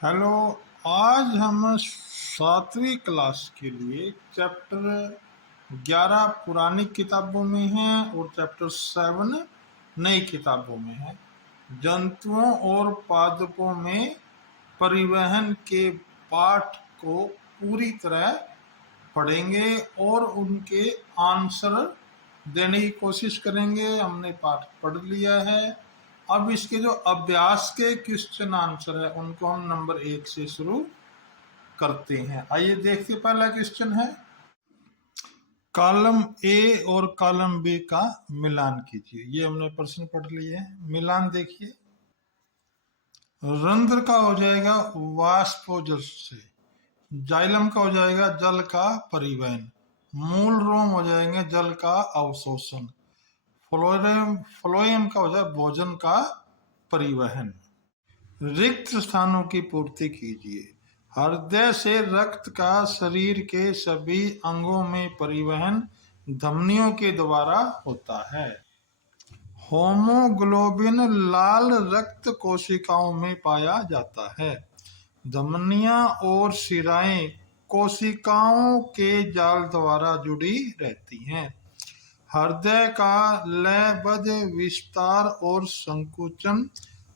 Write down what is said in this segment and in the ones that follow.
Hello. आज हम सातवीं क्लास के लिए चैप्टर 11 पुरानी किताबों में हैं और चैप्टर 7 नई किताबों में है। जंतुओं और पादपों में परिवहन के पाठ को पूरी तरह पढ़ेंगे और उनके आंसर देने की कोशिश करेंगे। हमने पाठ पढ़ लिया है। अब इसके जो अभ्यास के क्वेश्चन आंसर है उनको हम नंबर 1 से शुरू करते हैं। आइए देखते, पहला क्वेश्चन है कॉलम ए और कॉलम बी का मिलान कीजिए। ये हमने प्रश्न पढ़ लिए है। मिलान देखिए, रंध्र का हो जाएगा वाष्पोजल से, जाइलम का हो जाएगा जल का परिवहन, मूल रोम हो जाएंगे जल का अवशोषण, फ्लोएम का हो जाए भोजन का परिवहन। रिक्त स्थानों की पूर्ति कीजिए। हृदय से रक्त का शरीर के सभी अंगों में परिवहन धमनियों के द्वारा होता है। होमोग्लोबिन लाल रक्त कोशिकाओं में पाया जाता है। धमनियां और शिराएं कोशिकाओं के जाल द्वारा जुड़ी रहती हैं। हृदय का लयबद्ध विस्तार और संकुचन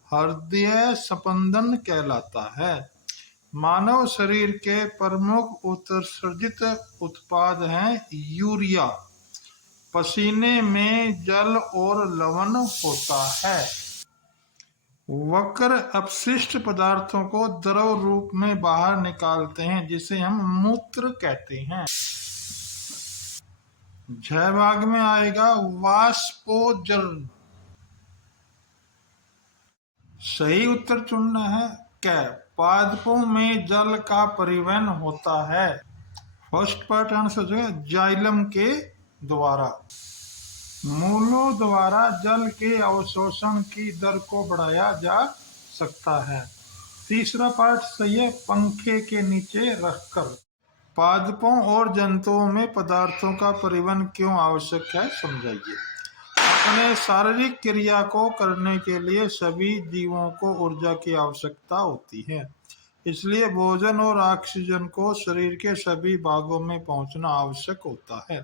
हृदय स्पंदन कहलाता है। मानव शरीर के प्रमुख उत्सर्जित उत्पाद हैं यूरिया, पसीने में जल और लवण होता है। वक्र अपशिष्ट पदार्थों को द्रव रूप में बाहर निकालते हैं जिसे हम मूत्र कहते हैं। झ भाग में आएगा वाष्पोजल। सही उत्तर चुनना है। क्या पादपों में जल का परिवहन होता है? फर्स्ट पार्ट आंसर जो है जाइलम के द्वारा। मूलों द्वारा जल के अवशोषण की दर को बढ़ाया जा सकता है। तीसरा पार्ट सही है, पंखे के नीचे रखकर। पादपों और जंतुओं में पदार्थों का परिवहन क्यों आवश्यक है, समझाइए। अपने शारीरिक क्रिया को करने के लिए सभी जीवों को ऊर्जा की आवश्यकता होती है। इसलिए भोजन और ऑक्सीजन को शरीर के सभी भागों में पहुंचना आवश्यक होता है।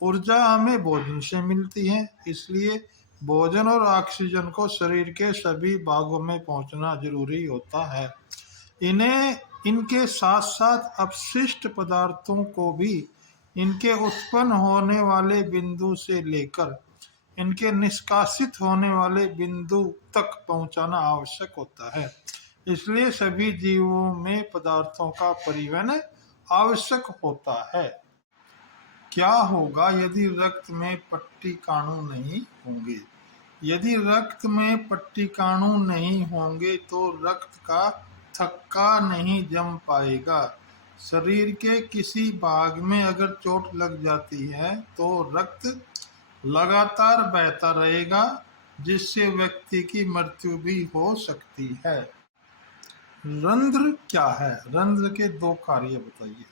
ऊर्जा हमें भोजन से मिलती है, इसलिए भोजन और ऑक्सीजन को शरीर के सभी भागों में पहुंचना जरूरी होता है। इनके साथ साथ अपशिष्ट पदार्थों को भी इनके उत्पन्न होने वाले बिंदु से लेकर इनके निष्कासित होने वाले बिंदु तक पहुंचाना आवश्यक होता है। इसलिए सभी जीवों में पदार्थों का परिवहन आवश्यक होता है। क्या होगा यदि रक्त में पट्टिकाणु नहीं होंगे? यदि रक्त में पट्टिकाणु नहीं होंगे तो रक्त का थक्का नहीं जम पाएगा। शरीर के किसी भाग में अगर चोट लग जाती है तो रक्त लगातार बहता रहेगा, जिससे व्यक्ति की मृत्यु भी हो सकती है। रंध्र क्या है? रंध्र के दो कार्य बताइए।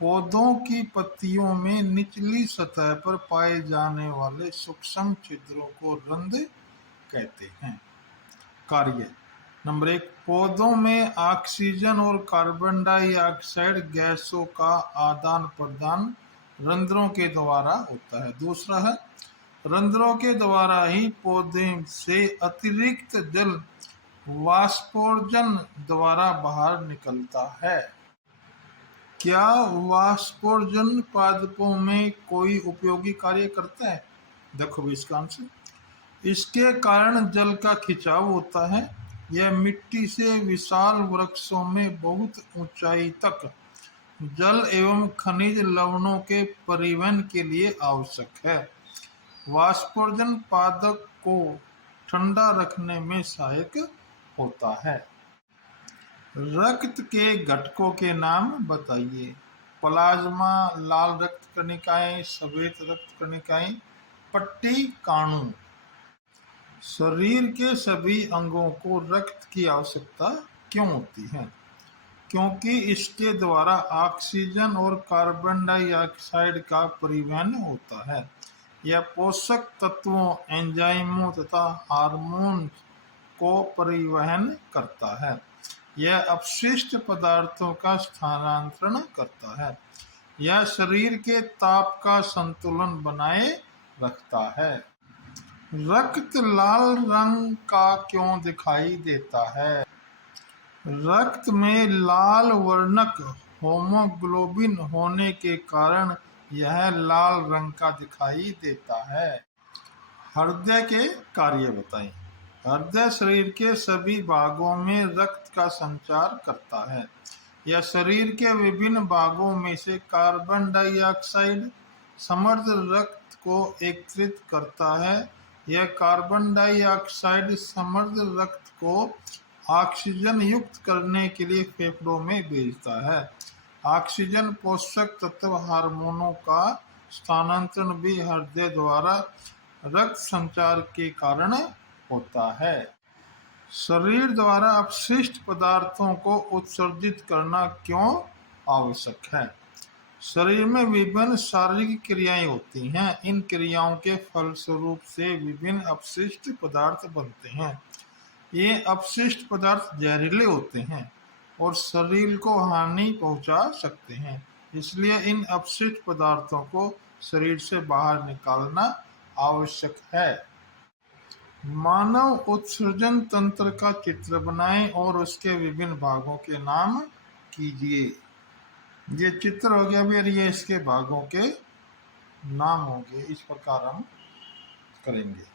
पौधों की पत्तियों में निचली सतह पर पाए जाने वाले सूक्ष्म छिद्रों को रंध्र कहते हैं। कार्य नंबर 1, पौधों में ऑक्सीजन और कार्बन डाइऑक्साइड गैसों का आदान प्रदान रंध्रों के द्वारा होता है। दूसरा है, रंध्रों के द्वारा ही पौधे से अतिरिक्त जल वाष्पोर्जन द्वारा बाहर निकलता है। क्या वाष्पोर्जन पादपों में कोई उपयोगी कार्य करता है? देखो इसका आंसर, इसके कारण जल का खिंचाव होता है। यह मिट्टी से विशाल वृक्षों में बहुत ऊंचाई तक जल एवं खनिज लवणों के परिवहन के लिए आवश्यक है। वाष्पोर्जन पादप को ठंडा रखने में सहायक होता है। रक्त के घटकों के नाम बताइए। प्लाज्मा, लाल रक्त कणिकाएं, श्वेत रक्त कणिकाएं, पट्टिकाणु। शरीर के सभी अंगों को रक्त की आवश्यकता क्यों होती है? क्योंकि इसके द्वारा ऑक्सीजन और कार्बन डाइऑक्साइड का परिवहन होता है। यह पोषक तत्वों, एंजाइमों तथा हार्मोन को परिवहन करता है। यह अपशिष्ट पदार्थों का स्थानांतरण करता है। यह शरीर के ताप का संतुलन बनाए रखता है। रक्त लाल रंग का क्यों दिखाई देता है? रक्त में लाल वर्णक होमोग्लोबिन होने के कारण यह लाल रंग का दिखाई देता है। हृदय के कार्य बताएं। हृदय शरीर के सभी भागों में रक्त का संचार करता है। यह शरीर के विभिन्न भागों में से कार्बन डाइऑक्साइड समृद्ध रक्त को एकत्रित करता है। यह कार्बन डाइऑक्साइड समृद्ध रक्त को ऑक्सीजन युक्त करने के लिए फेफड़ों में भेजता है। ऑक्सीजन पोषक तत्व हार्मोनों का स्थानांतरण भी हृदय द्वारा रक्त संचार के कारण होता है। शरीर द्वारा अपशिष्ट पदार्थों को उत्सर्जित करना क्यों आवश्यक है? शरीर में विभिन्न शारीरिक क्रियाएं होती हैं। इन क्रियाओं के फलस्वरूप से विभिन्न अपशिष्ट पदार्थ बनते हैं। ये अपशिष्ट पदार्थ जहरीले होते हैं और शरीर को हानि पहुंचा सकते हैं। इसलिए इन अपशिष्ट पदार्थों को शरीर से बाहर निकालना आवश्यक है। मानव उत्सर्जन तंत्र का चित्र बनाएं और उसके विभिन्न भागों के नाम कीजिए। ये चित्र हो गया, फिर ये इसके भागों के नाम होंगे। इस प्रकार हम करेंगे।